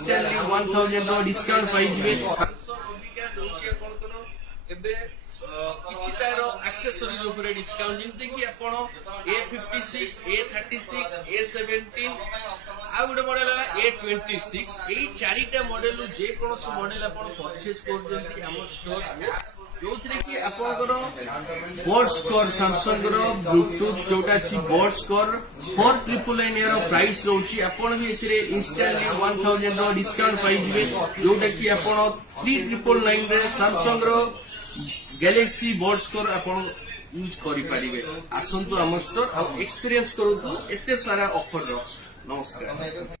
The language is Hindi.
instantly 1000 discount पाइबे किछि तार एक्सेसरी ऊपर डिस्काउंट जेंति कि आपण A56 A36 A17 आ गुटे मॉडल है A26 एई चारिटा मॉडल जे कोनोस मॉडल आपण परचेज करजंती हम स्टोर जोथरे कि आपनकर बोर्ड स्कोर सैमसंग रो ब्लूटूथ जोटा छी बोर्ड स्कोर 4999 रो प्राइस रहउची आपण भी एथिरे इंस्टेंटली 1000 डिस्काउंट पाइबे जोटा कि आपण 3999 रे सैमसंग रो गैलेक्सी बोर्ड स्कोर आपण यूज करि परिबे आसंतु हम स्टोर एक्सपीरियंस करु एते सारा ऑफर रो नमस्कार।